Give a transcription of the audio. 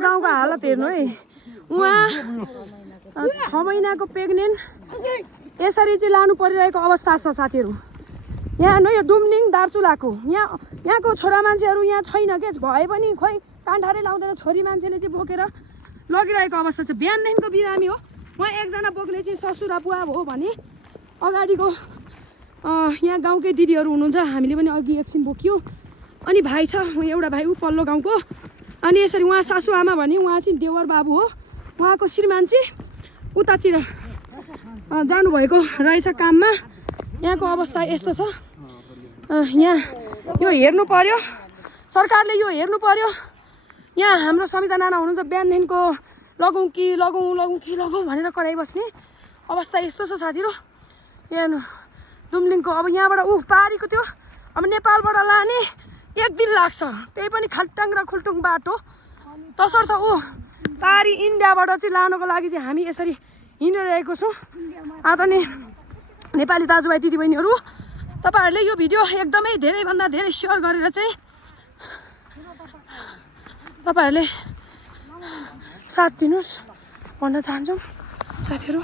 गाउँको हालत हेर्नु है उहाँ 6 महिनाको प्रेग्नेन्ट यसरी चाहिँ लानु परिरहेको अवस्था छ साथीहरू यहाँ न यो डुम्लिङ दार्चुलाको यहाँको छोरा मान्छेहरू यहाँ छैन के भए पनि खोइ कान्ठारै लाउँदैन छोरी मान्छेले चाहिँ बोकेर लगिरहेको अवस्था छ बिहानदेखिको बिरामी हो उहाँ एकजना बोक्ने चाहिँ ससुरा बुवा हो भने अगाडिको यहाँ गाउँकै दिदीहरू हुनुहुन्छ हामीले पनि अघि एकछिन बोक्यो अनि भाइ छ एउटा भाइ ऊ पल्लो गाउँको अनि यसरी उहाँ सासु आमा भने उहाँ चाहिँ देवर बाबु हो उहाँको श्रीमान चाहिँ उतातिर जानुभएको रहेछ काममा यहाँको अवस्था यस्तो छ यहाँ यो हेर्नु पर्यो सरकारले यो हेर्नु पर्यो यहाँ हाम्रो समिता नाना हुनुहुन्छ बिहानदेखिको लगौँ भनेर कराइबस्ने अवस्था यस्तो छ साथीहरू यहाँ दुम्लिङको अब यहाँबाट पारीको त्यो अब नेपालबाट लाने 1 दिन लाग्छ त्यही पनि खाल्टाङ र खुल्टुङ बाटो तसर्थ पारी इन्डियाबाट चाहिँ लानको लागि चाहिँ हामी यसरी हिँडिरहेको छौँ आदरणीय नेपाली दाजुभाइ दिदीबहिनीहरू तपाईहरूले यो भिडियो एकदमै धेरैभन्दा धेरै सेयर गरेर चाहिँ तपाईहरूले साथ दिनुहोस् भन्न चाहन्छौँ साथीहरू।